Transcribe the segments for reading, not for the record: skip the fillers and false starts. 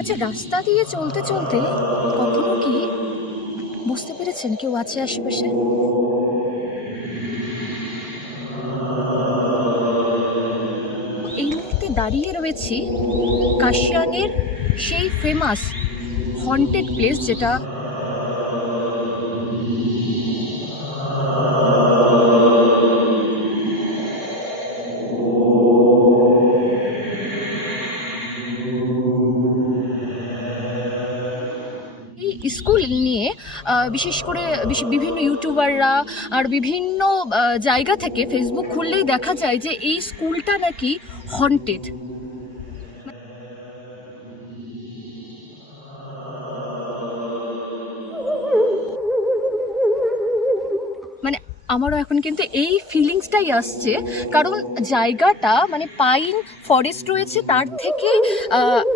আচ্ছা, রাস্তা দিয়ে চলতে চলতে কখনো কি বুঝতে পেরেছেন কেউ আছে আশেপাশে? এই মুহূর্তে দাঁড়িয়ে রয়েছি কাশিয়াঙের সেই ফেমাস হন্টেড প্লেস, যেটা এই স্কুল নিয়ে বিশেষ করে বিভিন্ন ইউটিউবাররা আর বিভিন্ন জায়গা থেকে ফেসবুক খুললেই দেখা যায় যে এই স্কুলটা নাকি হন্টেড। মানে আমারও এখন কিন্তু এই ফিলিংসটাই আসছে, কারণ জায়গাটা মানে পাইন ফরেস্ট রয়েছে, তার থেকে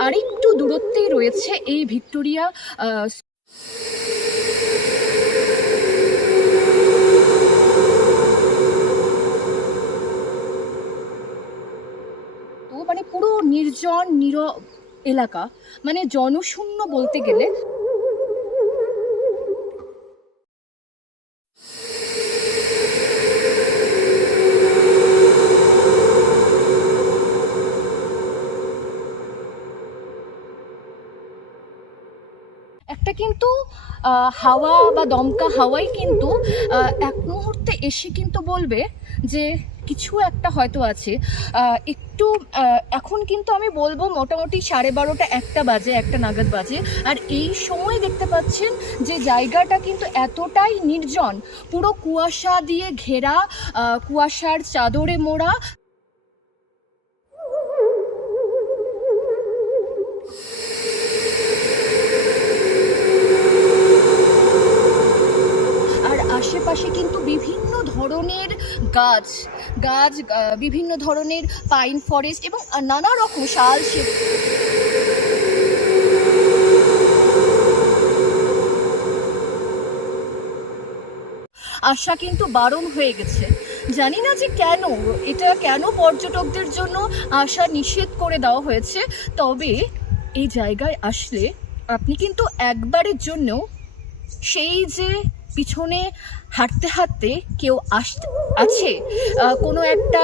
আরেকটু দূরত্বেই রয়েছে এই ভিক্টোরিয়া। তো মানে পুরো নির্জন এলাকা, মানে জনশূন্য বলতে গেলে। একটা কিন্তু হাওয়া বা দমকা হাওয়াই কিন্তু এক মুহূর্তে এসে কিন্তু বলবে যে কিছু একটা হয়তো আছে। একটু এখন কিন্তু আমি বলবো মোটামুটি 12:30 একটা বাজে, একটা নাগাদ বাজে। আর এই সময় দেখতে পাচ্ছেন যে জায়গাটা কিন্তু এতটাই নির্জন, পুরো কুয়াশা দিয়ে ঘেরা, কুয়াশার চাদরে মোড়া। আর আশেপাশে কিন্তু বিভিন্ন ধরনের গাছ গাছ বিভিন্ন ধরনের পাইন ফরেস্ট এবং নানা রকম শাল আসা কিন্তু বারণ হয়ে গেছে। জানি না যে কেন, এটা কেন পর্যটকদের জন্য আসা নিষেধ করে দেওয়া হয়েছে। তবে এই জায়গায় আসলে আপনি কিন্তু একবারের জন্য সেই যে পিছনে হাঁটতে হাঁটতে কেউ আছে, কোনো একটা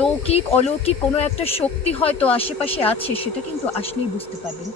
লৌকিক অলৌকিক কোনো একটা শক্তি হয়তো আশেপাশে আছে, সেটা কিন্তু আসলেই বুঝতে পারবেন।